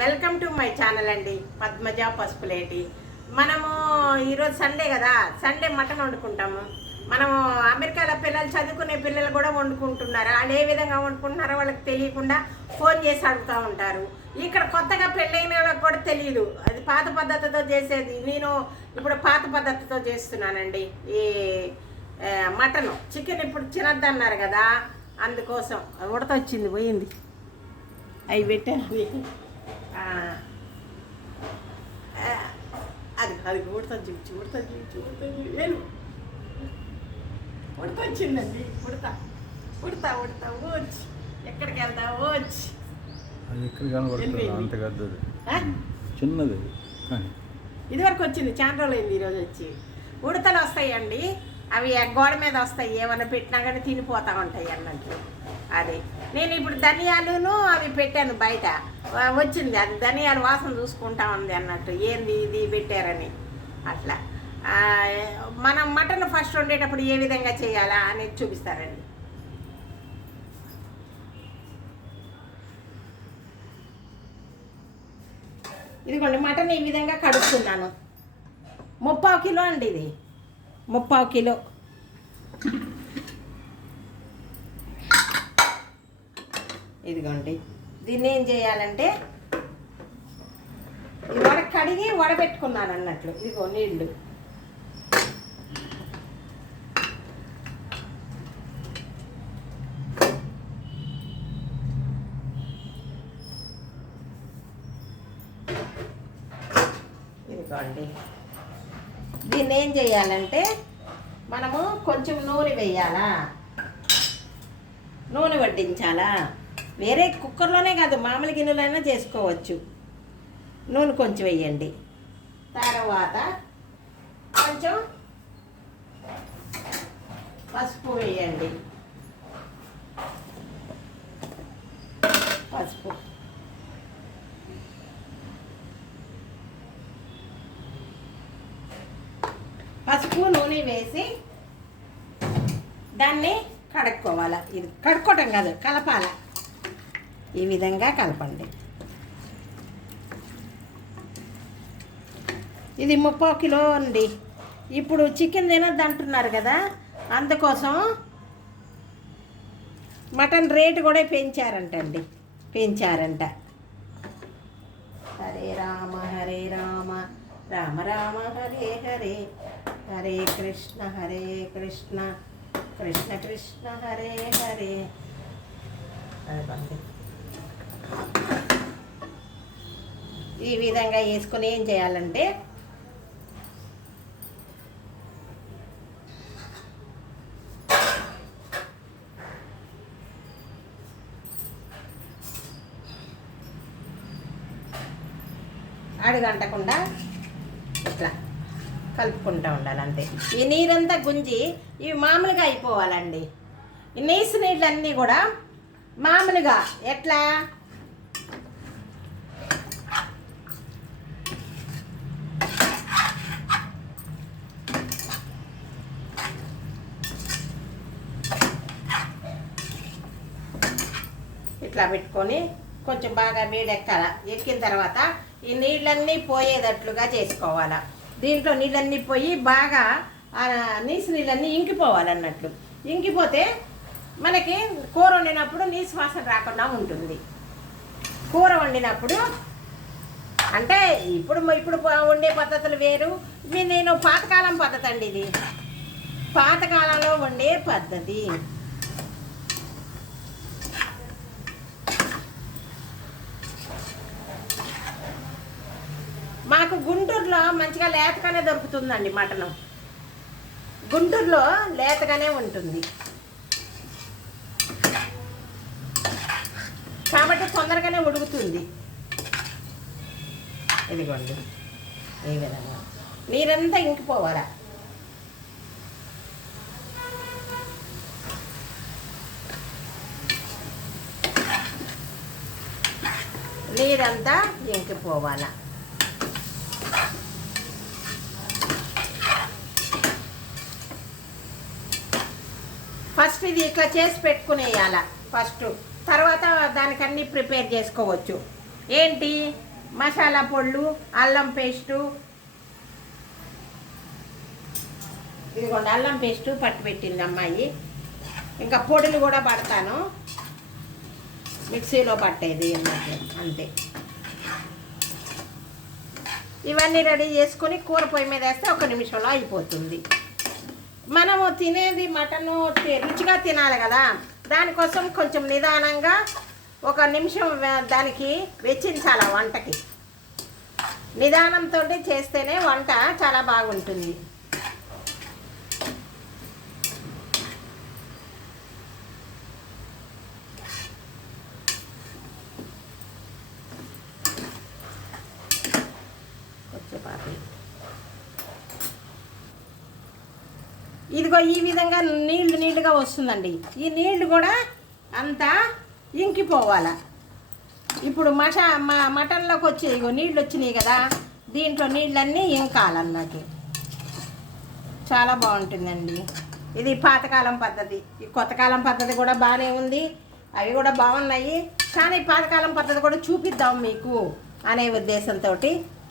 Welcome to my channel అండి, పద్మజ పసుపులేటి. మనము ఈరోజు సండే కదా, సండే మటన్ వండుకుంటాము. మనము అమెరికాలో పిల్లలు, చదువుకునే పిల్లలు కూడా వండుకుంటున్నారు. వాళ్ళు ఏ విధంగా వండుకుంటున్నారో వాళ్ళకి తెలియకుండా ఫోన్ చేసి అడుగుతూ ఉంటారు. ఇక్కడ కొత్తగా పెళ్ళైన వాళ్ళకి కూడా తెలియదు, అది పాత పద్ధతితో చేసేది. నేను ఇప్పుడు పాత పద్ధతితో చేస్తున్నానండి. ఈ మటను, చికెన్ ఇప్పుడు తినద్దన్నారు కదా, అందుకోసం ఉడతొచ్చింది, పోయింది, అవి పెట్టాను. అది అది ఉడతా చూచి ఉడతా చూచి ఉడతా వేలు ఉడత వచ్చిందండి. ఉడతా ఉడతా ఉడతా వచ్చి ఎక్కడికి వెళ్తా వచ్చి అది ఎక్కడ కనబడుతుంది, అంత పెద్దది చిన్నది. ఇదివరకు వచ్చింది, చాలా రోజులైంది ఈరోజు వచ్చి. ఉడతలు వస్తాయండి, అవి గోడ మీద వస్తాయి, ఏమైనా పెట్టినా కానీ తినిపోతూ ఉంటాయి అన్నట్లు. అది నేను ఇప్పుడు ధనియాలును అవి పెట్టాను బయట, వచ్చింది అది ధనియాల వాసన చూసుకుంటా ఉంది అన్నట్టు, ఏంది ఇది పెట్టారని. అట్లా మనం మటన్ ఫస్ట్ వండేటప్పుడు ఏ విధంగా చేయాలా అనేది చూపిస్తారండి. ఇదిగోండి, మటన్ ఈ విధంగా కడుక్కున్నాను. 30 కిలో అండి, ఇది 30 కిలో. ఇదిగోండి, దీన్ని ఏం చేయాలంటే ఇది కడిగి వడబెట్టుకున్నాను అన్నట్లు. ఇదిగో నీళ్ళు, ఇదిగోండి. దీన్ని ఏం చేయాలంటే మనము కొంచెం నూనె వేయాలా, నూనె వడ్డించాలా. వేరే కుక్కర్లోనే కాదు, మామూలు గిన్నెలైనా చేసుకోవచ్చు. నూనె కొంచెం వేయండి. తర్వాత కొంచెం పసుపు వేయండి. పసుపు, పసుపు నూనె వేసి దాన్ని కడుక్కోవాలి. ఇది కడుక్కోవటం కాదు, కలపాల. ఈ విధంగా కలపండి. ఇది 30 కిలో అండి. ఇప్పుడు చికెన్ తినద్దు అంటున్నారు కదా, అందుకోసం మటన్ రేటు కూడా పెంచారంటండి, పెంచారంట. హరే రామ రామ రామ హరే హరే, హరే కృష్ణ కృష్ణ కృష్ణ హరే హరే. అదండి, ఈ విధంగా వేసుకొని ఏం చేయాలంటే అడుగంటకుండా ఇట్లా కలుపుకుంటూ ఉండాలి, అంతే. ఈ నీరంతా గుంజి ఇవి మామూలుగా అయిపోవాలండి. ఈ నీసు నీళ్ళన్నీ కూడా మామూలుగా ఎట్లా ఇట్లా పెట్టుకొని కొంచెం బాగా వేడెక్కాల. ఎక్కిన తర్వాత ఈ నీళ్ళన్నీ పోయేటట్లుగా చేసుకోవాలా. దీంట్లో నీళ్ళన్నీ పోయి బాగా నీసు నీళ్ళన్నీ ఇంకిపోవాలన్నట్లు. ఇంకిపోతే మనకి కూర వండినప్పుడు నీసు వాసన రాకుండా ఉంటుంది. కూర వండినప్పుడు అంటే ఇప్పుడు వండే పద్ధతులు వేరు. ఇది నేను పాతకాలం పద్ధతి అండి, ఇది పాతకాలంలో వండే పద్ధతి. మాకు గుంటూరులో మంచిగా లేతగానే దొరుకుతుందండి మటను. గుంటూరులో లేతగానే ఉంటుంది కాబట్టి తొందరగానే ఉడుకుతుంది. ఇదిగోండి, ఈ విధంగా నీరంతా ఇంకిపోవాలా. నీరంతా ఇంకిపోవాలా. ఫస్ట్ ఇది ఇట్లా చేసి పెట్టుకునేయాల ఫస్ట్, తర్వాత దానికి అన్నీ ప్రిపేర్ చేసుకోవచ్చు. ఏంటి మసాలా పొళ్ళు, అల్లం పేస్టు, ఇదిగోండి అల్లం పేస్టు పట్టి పెట్టింది అమ్మాయి. ఇంకా పొడులు కూడా పడతాను, మిక్సీలో పట్టేది అంతే. ఇవన్నీ రెడీ చేసుకొని కూర పొయ్యి మీద వేస్తే 1 నిమిషంలో అయిపోతుంది. మనము తినేది మటను రుచిగా తినాలి కదా, దానికోసం కొంచెం నిదానంగా 1 నిమిషం దానికి వెచ్చించాలి. వంటకి నిదానంతో చేస్తేనే వంట చాలా బాగుంటుంది. ఇదిగో ఈ విధంగా నీళ్ళుగా వస్తుందండి. ఈ నీళ్లు కూడా అంతా ఇంకిపోవాలి. ఇప్పుడు మటన్లోకి వచ్చి ఇగో నీళ్ళు వచ్చినాయి కదా, దీంట్లో నీళ్ళన్నీ ఇంకాలన్నట్టు చాలా బాగుంటుందండి. ఇది పాతకాలం పద్ధతి. ఈ కొత్తకాలం పద్ధతి కూడా బాగానే ఉంది, అవి కూడా బాగున్నాయి. కానీ పాతకాలం పద్ధతి కూడా చూపిద్దాం మీకు అనే ఉద్దేశంతో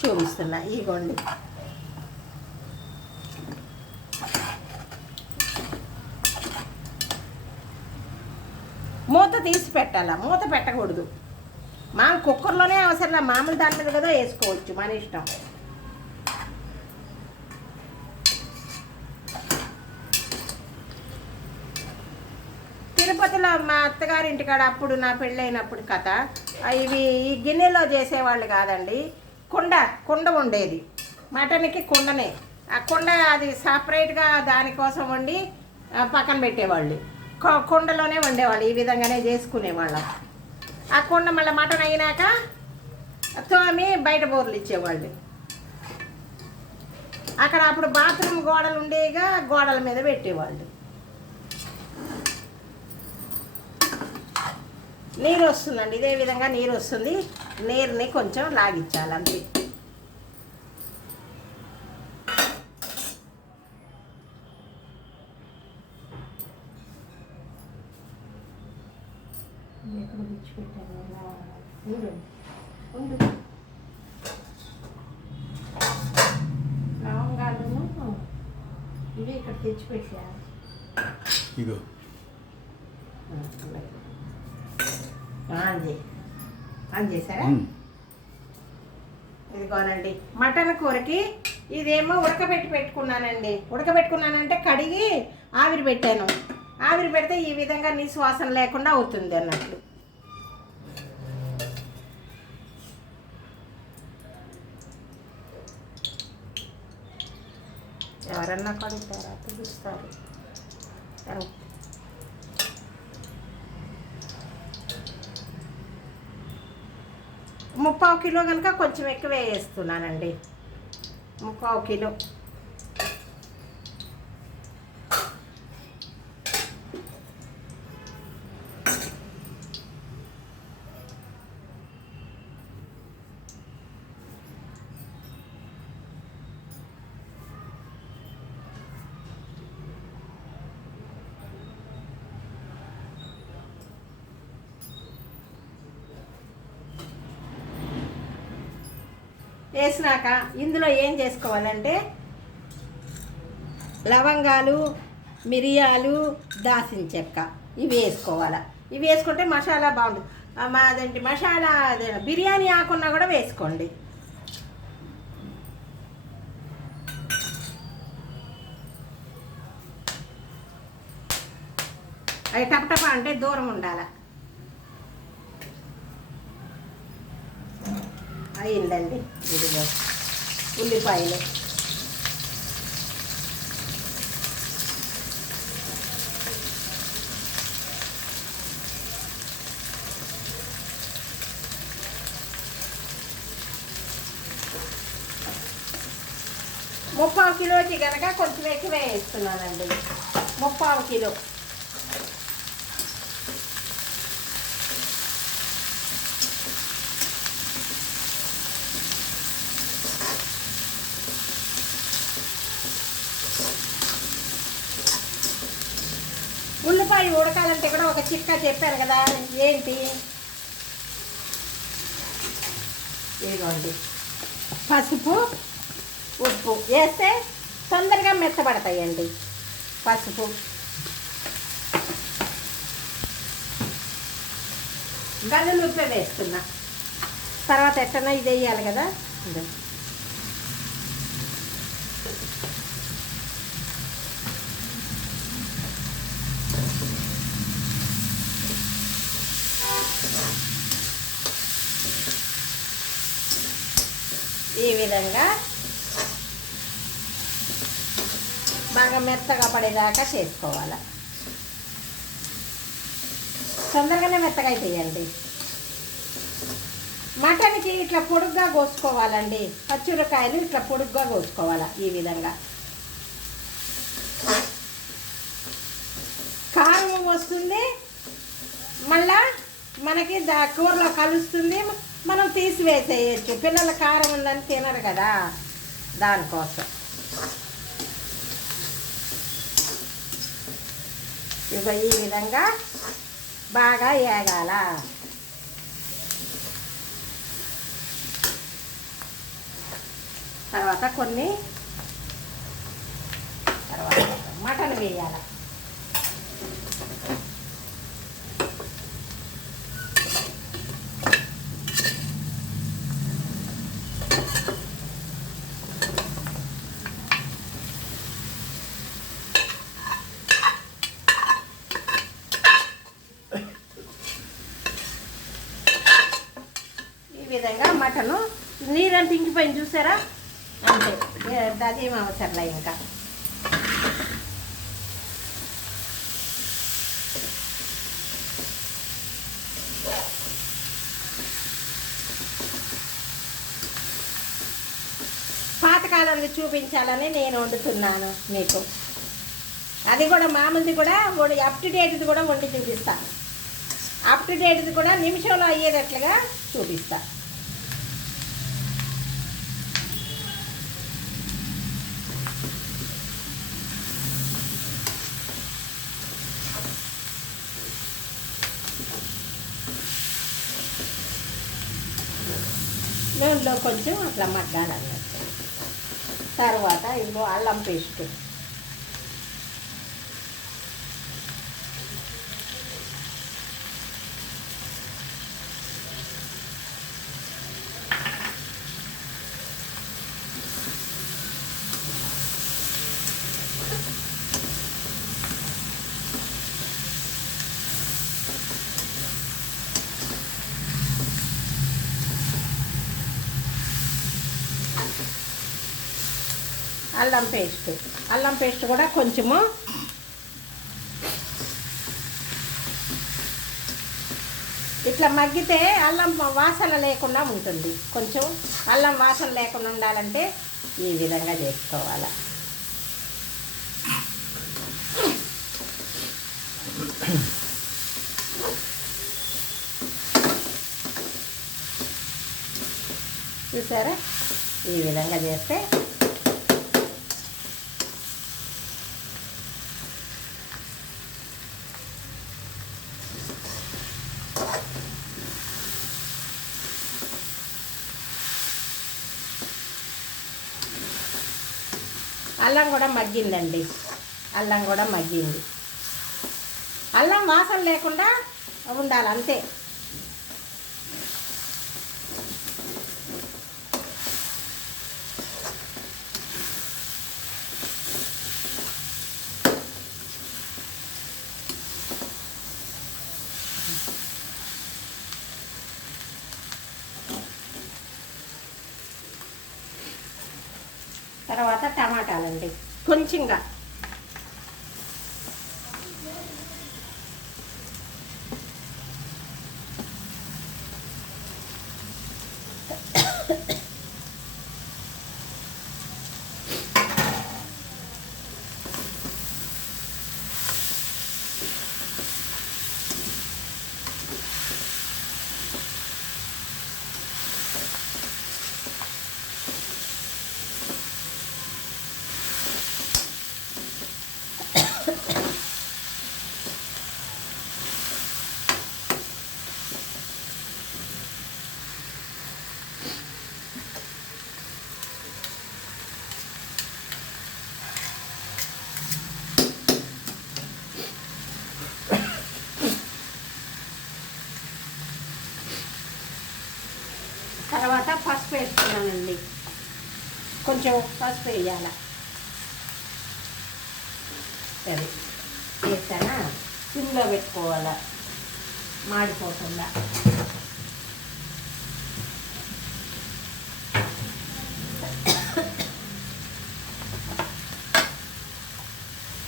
చూపిస్తున్నా. ఇగోండి మూత తీసి పెట్టాలా, మూత పెట్టకూడదు. కుక్కర్లోనే అవసరం, మామూలు దాని మీద కదా వేసుకోవచ్చు, మన ఇష్టం. తిరుపతిలో మా అత్తగారింటికాడ అప్పుడు నా పెళ్ళైనప్పుడు కథ, ఇవి ఈ గిన్నెలో చేసేవాళ్ళు కాదండి, కుండ ఉండేది. మటన్కి కుండనే, ఆ కుండ అది సపరేట్గా దానికోసం వండి పక్కన పెట్టేవాళ్ళు. కుండలోనే వండేవాళ్ళు, ఈ విధంగానే చేసుకునేవాళ్ళం. ఆ కుండ మళ్ళీ మటన్ అయినాక తోమి బయట బోర్లు ఇచ్చేవాళ్ళు. అక్కడ అప్పుడు బాత్రూమ్ గోడలు ఉండేగా, గోడల మీద పెట్టేవాళ్ళు. నీరు వస్తుందండి, ఇదే విధంగా నీరు వస్తుంది. నీరుని కొంచెం లాగించాలి అంతే. ఎక్కడ తెచ్చిపెట్టాను లవంగాలను ఇవి ఇక్కడ తెచ్చిపెట్టాను. ఇగో ఆన్ చేశారా? ఇదిగోనండి మటన్ కూరకి ఇదేమో పెట్టుకున్నానండి. ఉడకబెట్టుకున్నానంటే కడిగి ఆవిరి పెట్టాను. ఆవిరి పెడితే ఈ విధంగా నీసు వాసన లేకుండా అవుతుంది అన్నట్లు. ఎవరన్నా కడుగుతారా, పిలుస్తారు. 3/4 కిలో కనుక కొంచెం ఎక్కువే వేస్తున్నానండి. 3/4 కిలో. వేసినాక ఇందులో ఏం చేసుకోవాలంటే లవంగాలు, మిరియాలు, దాల్చిన చెక్క ఇవి వేసుకోవాలి. ఇవి వేసుకుంటే మసాలా బాగుంటుంది. అదేంటి మసాలా అదే బిర్యానీ ఆకున్నా కూడా వేసుకోండి. అవి టపటప అంటే దూరం ఉండాలి. అయిందండి. ఇదిగో ఉల్లిపాయలు, ముప్పావు కిలోకి కనుక కొంచెం ఎక్కువ వేస్తున్నానండి. 3/4 కిలో. ఉల్లిపాయ ఉడకాలంటే కూడా ఒక చిట్కా చెప్పాను కదా, ఏంటి ఇదిగోండి పసుపు ఉప్పు వేస్తే తొందరగా మెత్తబడతాయండి. పసుపు, గల్లులు ఉప్పే వేస్తున్నా. తర్వాత ఎట్టన్నా ఇది వేయాలి కదా. ఈ విధంగా బాగా మెత్తగా పడేదాకా చేసుకోవాలి. తొందరగానే మెత్తగా అయిపోయండి. మటన్కి ఇట్లా పొడుగ్గా కోసుకోవాలండి. పచ్చిమిరకాయలు ఇట్లా పొడుగ్గా కోసుకోవాలి. ఈ విధంగా కారం వస్తుంది, మళ్ళా మనకి కూరలో కలుస్తుంది. మనం తీసివేసేయచ్చు. పిల్లల కారం ఉందని తినరు కదా, దానికోసం. ఇక ఈ విధంగా బాగా వేగాల. తర్వాత మటన్ వేయాలి. ఈ విధంగా మటను నీరంతా ఇంకిపోయింది చూసారా, అంతే. అదేం అవసరంలే. ఇంకా పాతకాలంలో చూపించాలని నేను వండుతున్నాను మీకు. అది కూడా మామూలుది కూడా అప్ టు డేట్ది కూడా వండి చూపిస్తాను. అప్ టు డేట్ది కూడా నిమిషంలో అయ్యేటట్లుగా చూపిస్తా. నూనెలో కొంచెం అట్లా మగ్గాలన్నట్టు. తర్వాత ఇంకో అల్లం పేస్ట్, అల్లం పేస్ట్ కూడా కొంచెము ఇట్లా మగ్గితే అల్లం వాసన లేకుండా ఉంటుంది. కొంచెం అల్లం వాసన లేకుండా ఉండాలంటే ఈ విధంగా చేసుకోవాలి. చూసారా, ఈ విధంగా చేస్తే అల్లం కూడా మగ్గిందండి. అల్లం కూడా మగ్గింది. అల్లం వాసన లేకుండా ఉండాలి, అంతే. తర్వాత టమాటాలండి కొంచెంగా. పసుపు వేస్తున్నానండి. కొంచెం పసుపు వేయాల. సరే వేసానా, సిమ్లో పెట్టుకోవాలా మాడిపోకుండా.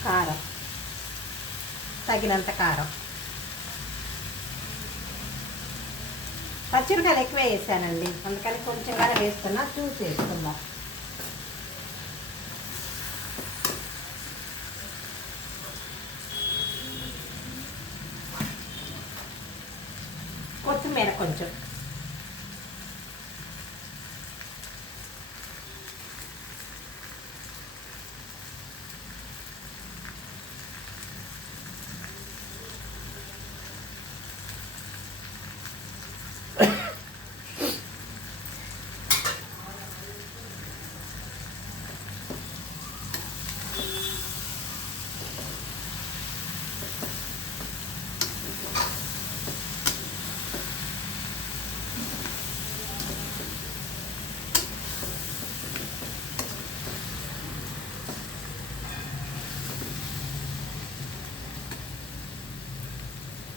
కారం తగినంత కారం. పచ్చిమిరకాయలు ఎక్కువ వేసానండి, అందుకని కొంచెం కూడా వేస్తున్నా, చూసి వేస్తున్నా. కొత్తిమీర కొంచెం.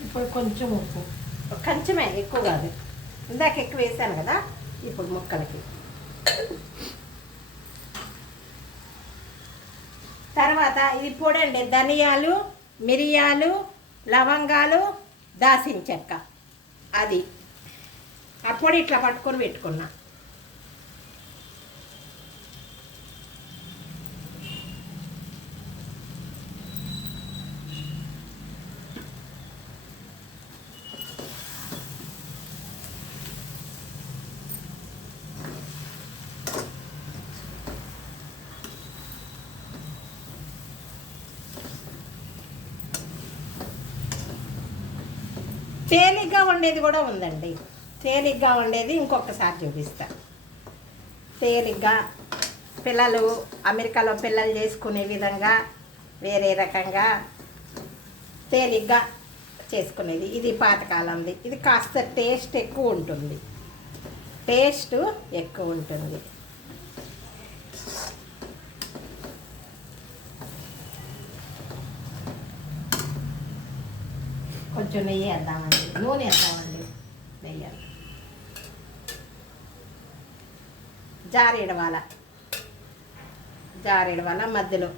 ఇప్పుడు కొంచెం ఉప్పు, కొంచెమే, ఎక్కువ కాదు. ఇందాక ఎక్కువ వేసాను కదా. ఇప్పుడు ముక్కలకి తర్వాత ఇది పొడి అండి. ధనియాలు, మిరియాలు, లవంగాలు, దాల్చిన చెక్క. అది ఆ పొడి ఇట్లా పట్టుకొని పెట్టుకున్నా. తేలిగ్గా వండేది కూడా ఉందండి. తేలిగ్గా వండేది ఇంకొకసారి చూపిస్తా. తేలిగ్గా పిల్లలు అమెరికాలో పిల్లలు చేసుకునే విధంగా వేరే రకంగా తేలిగ్గా చేసుకునేది. ఇది పాతకాలంది. ఇది కాస్త టేస్ట్ ఎక్కువ ఉంటుంది. కొంచెం నెయ్యి వేద్దామండి, నూనె వేద్దామండి. నెయ్యి జారేడవాల మధ్యలో.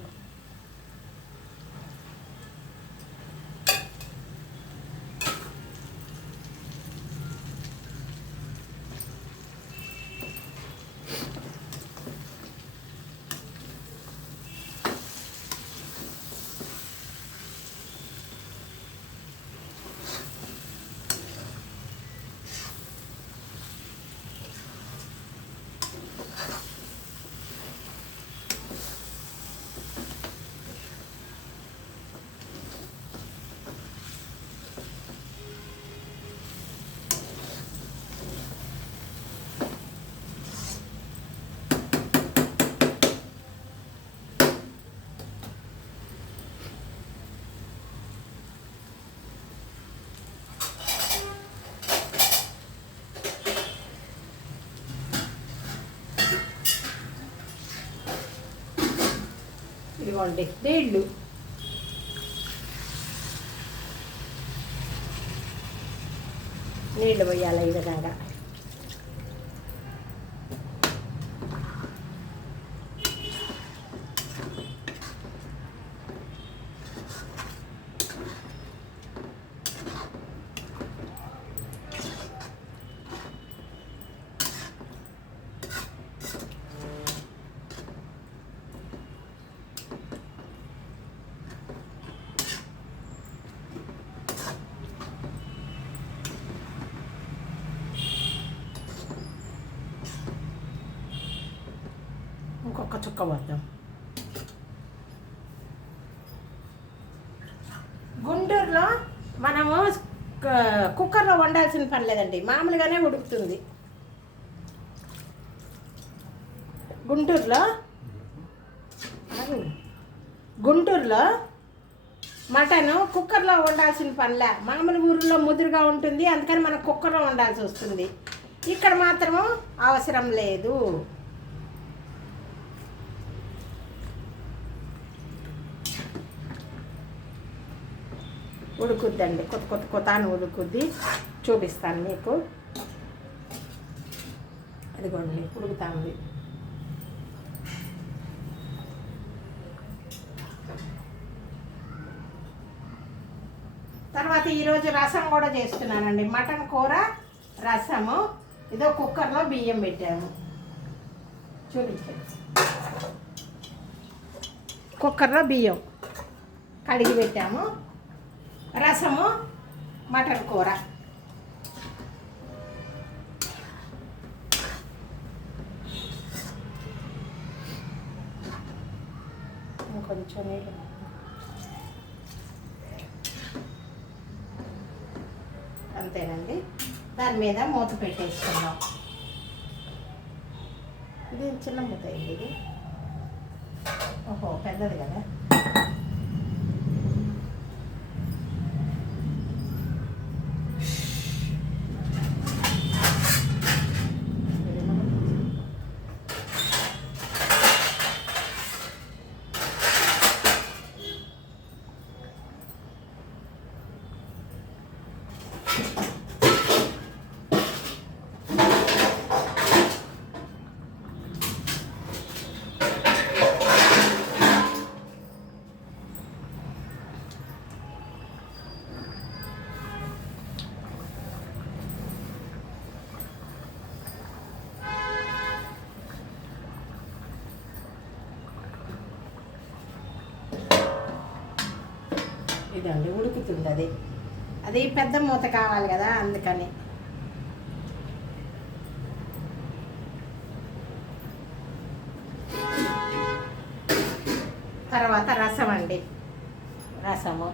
ఇదిగోండి నీళ్ళు పోయాలి ఈ విధంగా. ఇంకొక చుక్క వద్దాం. గుంటూరులో మనము కుక్కర్లో వండాల్సిన పని లేదండి, మామూలుగానే ఉడుకుతుంది. గుంటూరులో మటను కుక్కర్లో వండాల్సిన పనిలే. మామూలు ఊరిలో ముదురుగా ఉంటుంది, అందుకని మనం కుక్కర్లో వండాల్సి వస్తుంది. ఇక్కడ మాత్రము అవసరం లేదు. ఉడుకుద్దండి, కొత్త అని ఉడుకుద్ది. చూపిస్తాను మీకు. అదిగోండి ఉడుకుతా ఉంది. తర్వాత ఈరోజు రసం కూడా చేస్తున్నానండి. మటన్ కూర రసము. ఇదో కుక్కర్లో బియ్యం పెట్టాము. చూపించండి. కుక్కర్లో బియ్యం కడిగి పెట్టాము. రసము, మటన్ కూర. ఇంకొంచెం నీళ్ళు. అంతేనండి. దాని మీద మూత పెట్టేసుకున్నాం. ఇది చిన్న మూత అయింది. ఇది ఓహో పెద్దది కదా. ఇదండి ఉడుకుతుంది. అది పెద్ద మూత కావాలి కదా, అందుకని. తర్వాత రసం అండి. రసము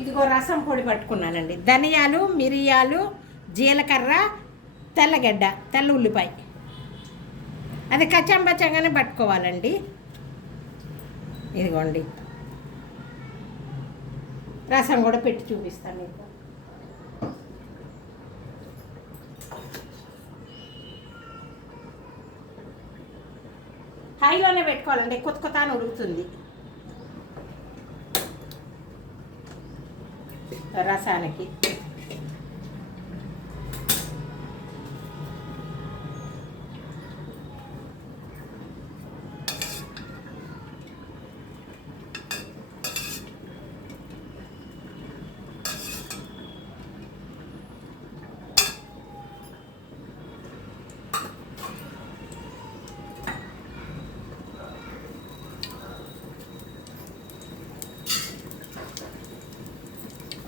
ఇదిగో రసం పొడి పట్టుకున్నానండి. ధనియాలు, మిరియాలు, జీలకర్ర, తెల్లగడ్డ, తెల్ల ఉల్లిపాయ. అది కచ్చంబచ్చంగానే పట్టుకోవాలండి. ఇదిగోండి రసం కూడా పెట్టి చూపిస్తాను మీకు. హైలోనే పెట్టుకోవాలండి, కొత్త అని ఉడుకుతుంది రసానికి.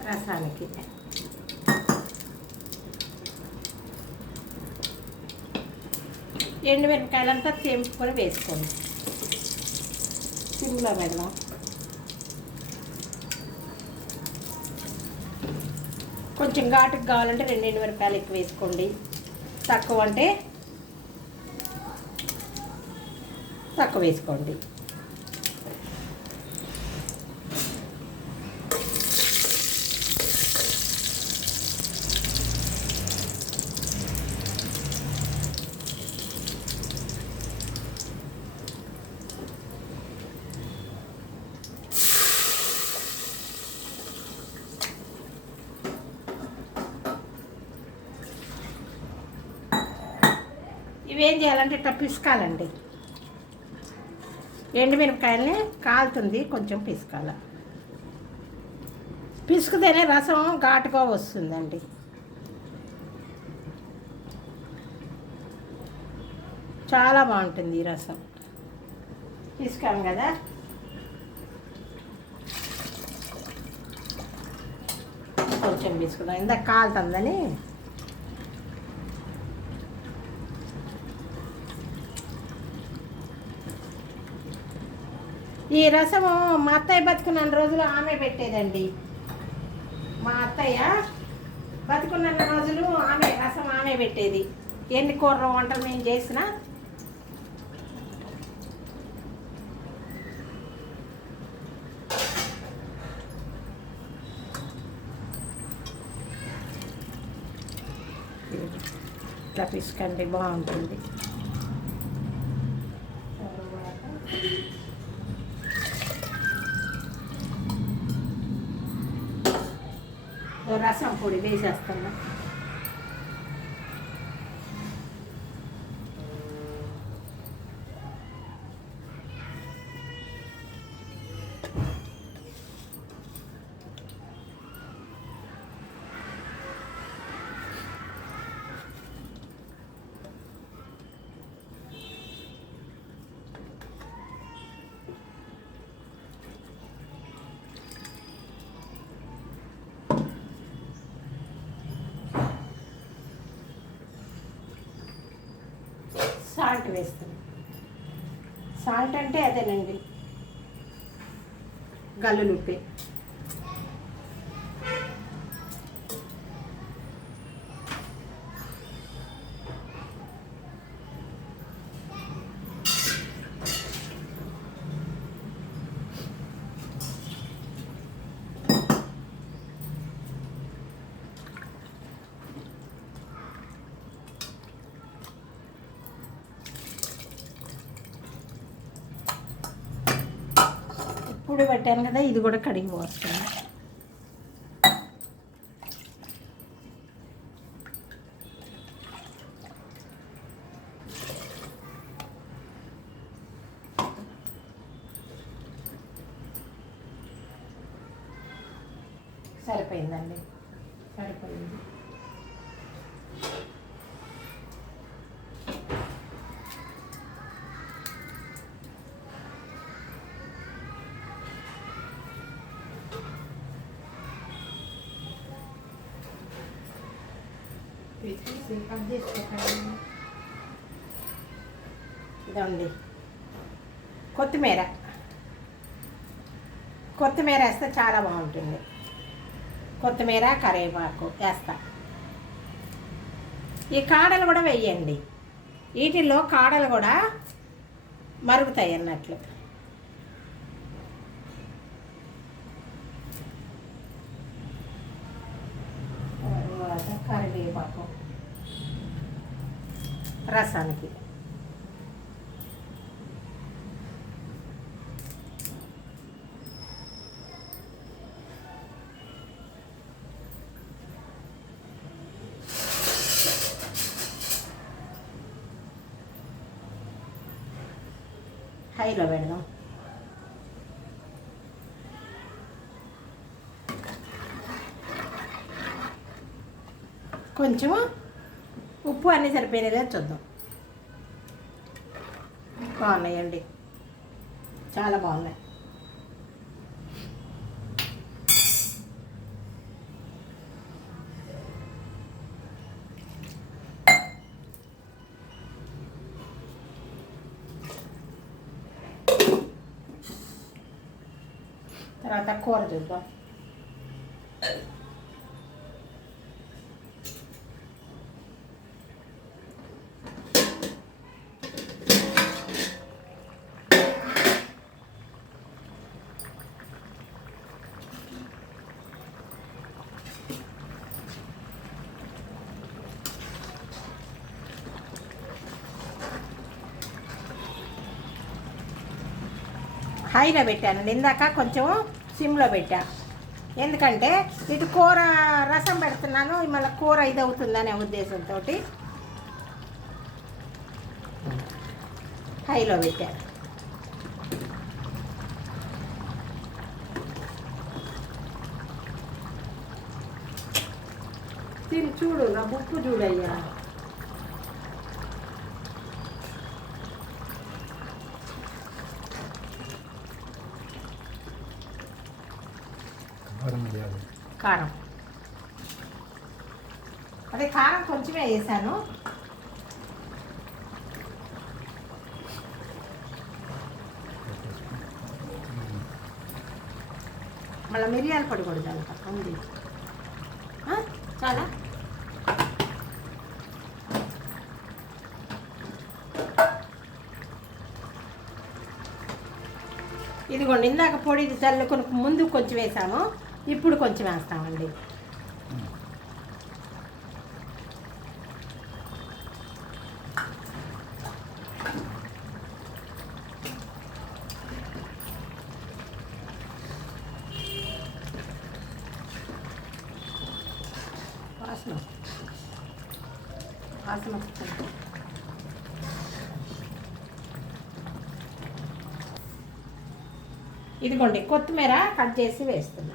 రసానికి ఎండుమిరపకాయలంతా తెంపుకొని వేసుకోండి. సిమ్లో పెడదాం. కొంచెం ఘాటుకు కావాలంటే 2 ఎండుమిరపకాయలు ఎక్కువ వేసుకోండి. తక్కువ అంటే తక్కువ వేసుకోండి. ఇవేం చేయాలంటే ఇట్లా పిసుకాలండి. ఎండుమిరపకాయలని కాలుతుంది, కొంచెం పిసుకాల. పిసుకుతేనే రసం ఘాటుగా వస్తుందండి. చాలా బాగుంటుంది ఈ రసం. పిసుకాం కదా. కొంచెం పిసుకున్నాం, ఇందాక కాలుతుందని. ఈ రసము మా అత్తయ్య బతుకున్న రోజులు ఆమె పెట్టేదండి. మా అత్తయ్య బతుకున్న రోజులు రసం ఆమె పెట్టేది. ఎన్ని కూర వంటలు మేము చేసినా ఇట్లా పిసుకండి, బాగుంటుంది. రసం పొడి వేసేస్తున్నా. సాల్ట్ వేస్తాను. సాల్ట్ అంటే అదేనండి, గల్లులుప్పి. ఇప్పుడు పెట్టాను కదా, ఇది కూడా కడిగి పోస్తాను. సరిపోయిందండి, సరిపోయింది. ఇదండి కొత్తిమీర. కొత్తిమీర వేస్తే చాలా బాగుంటుంది. కొత్తిమీర, కరివేపాకు వేస్తా. ఈ కాడలు కూడా వేయండి, వీటిల్లో కాడలు కూడా మరుగుతాయి అన్నట్లు. కరివేపాకు రసానికి. హైలో పెడదాం. కొంచెము ఉప్పు అన్నీ సరిపోయినగా చూద్దాం. బాగున్నాయండి, చాలా బాగున్నాయి. తర్వాత కూర చూద్దాం. హైలో పెట్టానండి, ఇందాక కొంచెం సిమ్లో పెట్టా. ఎందుకంటే ఇటు కూర రసం పెడుతున్నాను, మళ్ళీ కూర ఇది అవుతుందనే ఉద్దేశంతో హైలో పెట్టాను. తిని చూడు, నా ఉప్పు చూడయ్యా. కారం, అదే కారం కొంచెమే వేసాను. మళ్ళీ మిరియాల పొడి కూడా చల్లుతా ఉంది. చాలా ఇదిగోండి, ఇందాక పొడి చల్లుకొని ముందు కొంచెం వేసాము, ఇప్పుడు కొంచెం వేస్తామండి. వాసన వాసన వస్తుంది. ఇదిగోండి కొత్తిమీర కట్ చేసి వేస్తున్నా.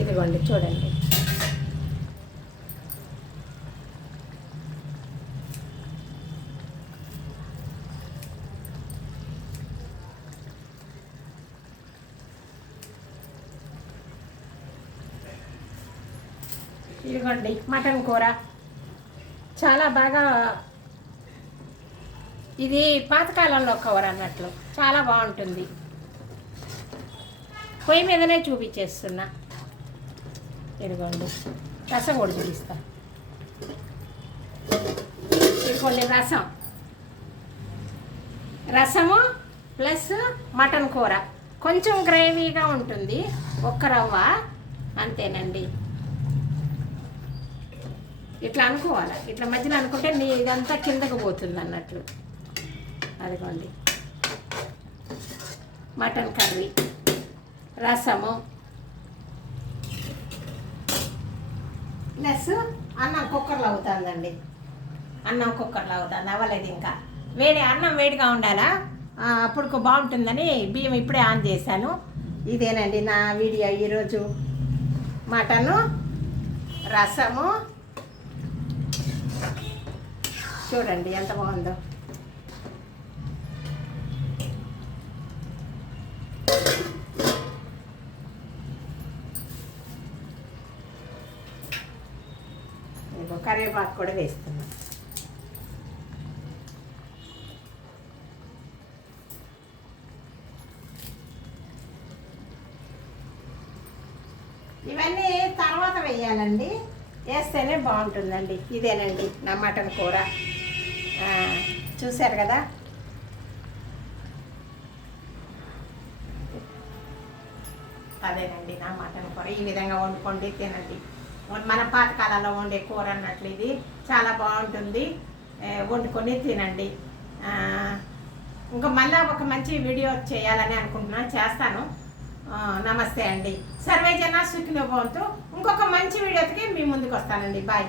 ఇదిగోండి చూడండి. ఇదిగోండి మటన్ కూర చాలా బాగా, ఇది పాతకాలంలో కూర అన్నట్లు చాలా బాగుంటుంది. పొయ్యి మీదనే చూపించేస్తున్నా. ఇదిగోండి రసం కూడా చూపిస్తా. ఇదిగోండి రసము ప్లస్ మటన్ కూర కొంచెం గ్రేవీగా ఉంటుంది, ఒక్క రవ్వ అంతేనండి. ఇట్లా అనుకోవాలి, ఇట్లా మధ్యలో అనుకుంటే ఇదంతా కిందకు పోతుంది అన్నట్లు. అదిగోండి మటన్ కర్రీ, రసము ప్లస్ అన్నం కుక్కర్లో అవుతుందండి. అన్నం కుక్కర్లో అవుతుంది, అవ్వలేదు ఇంకా. అన్నం వేడిగా ఉండాలా, అప్పుడు బాగుంటుందని బియ్యం ఇప్పుడే ఆన్ చేశాను. ఇదేనండి నా వీడియో ఈరోజు. మటను, రసము చూడండి ఎంత బాగుందో. కరివేపాకు కూడా వేస్తున్నాం. ఇవన్నీ తర్వాత వేయాలండి, వేస్తేనే బాగుంటుందండి. ఇదేనండి నా మటన్ కూర, చూశారు కదా. అదేనండి నా మటన్ కూర. ఈ విధంగా వండుకోండి, తినండి. మన పాతకాలంలో వండే కూర అన్నట్లు ఇది చాలా బాగుంటుంది, వండుకొని తినండి. ఇంకా మళ్ళీ ఒక మంచి వీడియో చేయాలని అనుకుంటున్నాను, చేస్తాను. నమస్తే అండి. సర్వే జన సుఖినో భవంతు. ఇంకొక మంచి వీడియోకి మీ ముందుకు వస్తానండి. బాయ్.